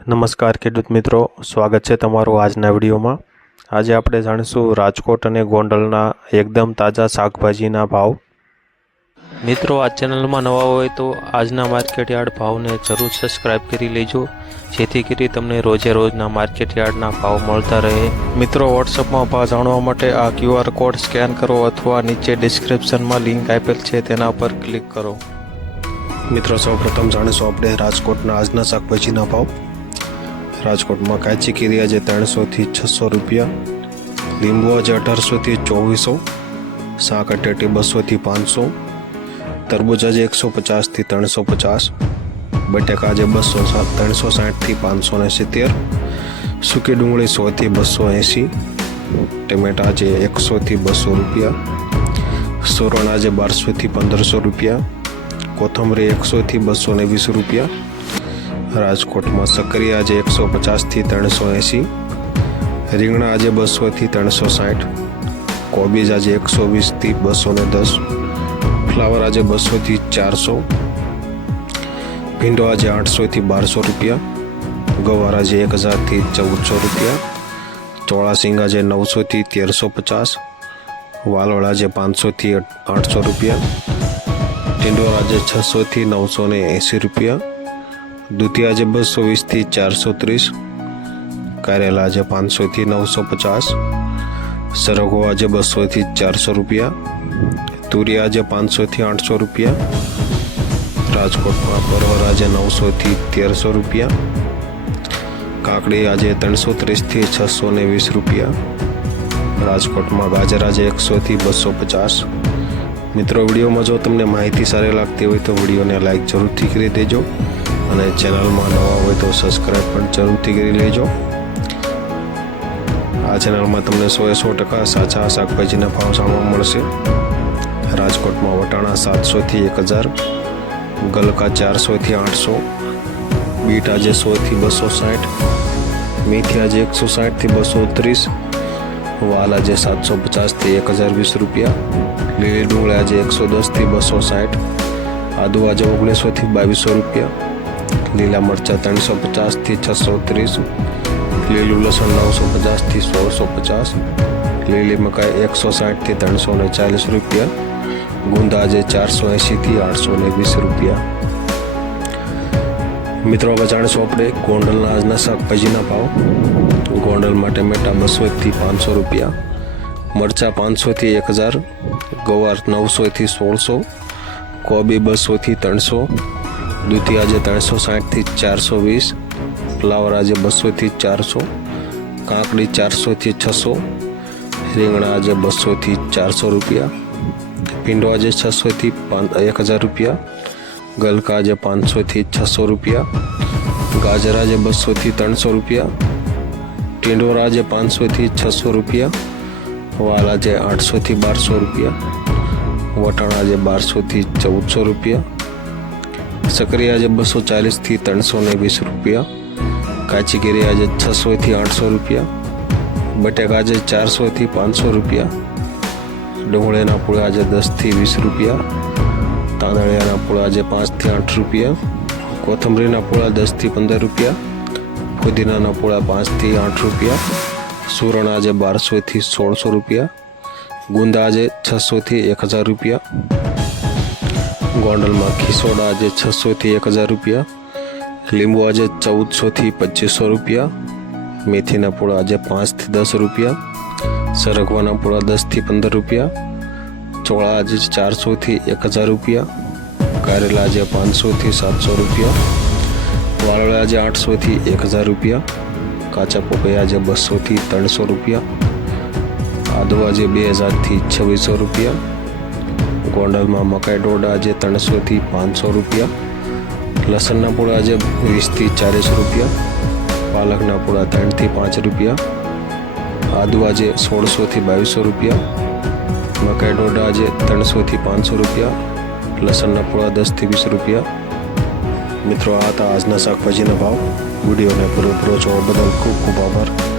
નમસ્કાર ખેડૂત મિત્રો, સ્વાગત છે તમારું આજના વિડીયોમાં। આજે આપણે જાણીશું રાજકોટ અને ગોંડલના એકદમ તાજા શાકભાજીના ભાવ। મિત્રો, આ ચેનલમાં નવા હોય તો આજના માર્કેટ યાર્ડ ભાવને જરૂર સબસ્ક્રાઇબ કરી લેજો, જેથી કરી તમને રોજે રોજના માર્કેટ યાર્ડના ભાવ મળતા રહે। મિત્રો, વોટ્સઅપમાં ભાવ જાણવા માટે આ QR કોડ સ્કેન કરો અથવા નીચે ડિસ્ક્રિપ્શનમાં લિંક આપેલ છે તેના પર ક્લિક કરો। મિત્રો, સૌપ્રથમ જાણીશું આપણે રાજકોટના આજના શાકભાજીના ભાવ। રાજકોટમાં કાચી કેરી આજે 300 થી 600 રૂપિયા, લીંબુ આજે 1800 થી 2400, સાકરટેટી 200 થી 500, તરબૂચ આજે 150 થી 350, બટેકા આજે 360 થી 570, સૂકી ડુંગળી 100 થી 280, ટમેટા આજે 100 થી 200 રૂપિયા, સોરણ આજે 1200 થી 1500 રૂપિયા, કોથમરી 100 થી 220 રૂપિયા। રાજકોટમાં સક્કરિયા આજે 150 થી 380, રીંગણા આજે 200 થી 360, કોબીજ આજે 120 થી 210, ફ્લાવર આજે 200 થી 400, ભીંડો આજે 800 થી 1200 રૂપિયા, ગવાર આજે 1000 થી 1400 રૂપિયા, ચોળા સિંગ આજે 900 થી 1350, વાલોળ આજે 500 થી 800 રૂપિયા, ટિંડોર આજે 600 થી 980 રૂપિયા, દૂધિયા આજે 220 થી 430, કારેલા આજે 500 થી 950, સરગવો આજે 200 થી 400 રૂપિયા, તુરિયા આજે 500 થી 800 રૂપિયા, રાજકોટમાં પરવર આજે 900 થી 1300 રૂપિયા, કાકડી આજે 330 થી 620 રૂપિયા, રાજકોટમાં ગાજર આજે 100 થી 250। મિત્રો, વિડીયોમાં જો તમને માહિતી સારી લાગતી હોય તો વિડીયોને લાઈક જરૂરથી કરી દેજો અને ચેનલમાં નવા હોય તો સબસ્ક્રાઈબ પણ જરૂરથી કરી લેજો। આ ચેનલમાં તમને 100% સાચા શાકભાજીના ભાવ જાણવા મળશે। રાજકોટમાં વટાણા 700 થી 1000, ગલકા 400 થી 800, બીટ આજે 100 થી 260, મેથી આજે 160 થી 230, વાલ આજે 750 થી 1020 રૂપિયા, લીલી ડુંગળી આજે 110 થી 260, આદુ આજે 1900 થી 2200 રૂપિયા, લીલા મરચા 350 થી 630, લીલું લસણ 950 થી 1650, લીલી મકાઈ 160 થી 340 રૂપિયા, ગુંદા આજે 480 થી 820 રૂપિયા। મિત્રો, હવે જાણીશું આપણે ગોંડલના આજના શાકભાજીના ભાવ। ગોંડલમાં ટમેટા 200 થી 500 રૂપિયા, મરચા 500 થી 1000, ગવાર 900 થી 1600, કોબી 200 થી 300, દૂધી આજે 360 થી 420, ફ્લાવર આજે 200 થી 400, કાકડી 400 થી 600, રીંગણા આજે 200 થી 400 રૂપિયા, ભીંડો આજે 600 થી 1000 રૂપિયા, ગલકા આજે 500 થી 600 રૂપિયા, ગાજર આજે 200 થી 300 રૂપિયા, ટિંડોરા આજે 500 થી 600 રૂપિયા, વાલ આજે 800 થી 1200 રૂપિયા, વટાણા આજે 1200 થી 1400 રૂપિયા, સક્કરિયા આજે 240 થી 320 રૂપિયા, કાચી કેરી આજે 600 થી 800 રૂપિયા, બટેકા આજે 400 થી 500 રૂપિયા, ડુંગળીના પૂળા આજે 10 થી 20 રૂપિયા, તાંદળિયાના પૂળા આજે 5 થી 8 રૂપિયા, કોથમરીના પૂળા 10 થી 15 રૂપિયા, ફુદીનાના પૂળા 5 થી 8 રૂપિયા, સુરણ આજે 1200 થી 1600 રૂપિયા, ગુંદા આજે 600 થી 1000 રૂપિયા, ગોંડલમાં ખીસોડા આજે 600 થી 1000 રૂપિયા, લીંબુ આજે 1400 થી 2500 રૂપિયા, મેથીના પૂળા આજે 5 થી 10 રૂપિયા, સરગવાના પૂળા 10 થી 15 રૂપિયા, ચોળા આજે 400 થી 1000 રૂપિયા, કારેલા આજે 500 થી 700 રૂપિયા, વાલોળા આજે 800 થી 1000 રૂપિયા, કાચા પપૈયા આજે 200 થી 300 રૂપિયા, આદુ આજે 2000 થી 2600 રૂપિયા, ગોંડલમાં મકાઈ ડોડા આજે 300 થી 500 રૂપિયા, લસણના પૂળા આજે 20 થી 40 રૂપિયા, પાલકના પૂળા 3 થી 5 રૂપિયા, આદુ આજે 1600 થી 2200 રૂપિયા, મકાઈ ડોડા આજે 300 થી 500 રૂપિયા, લસણના પૂળા 10 થી 20 રૂપિયા। મિત્રો, આ હતા આજના શાકભાજીના ભાવ। વિડીયોને પૂરો જોવા બદલ ખૂબ ખૂબ આભાર।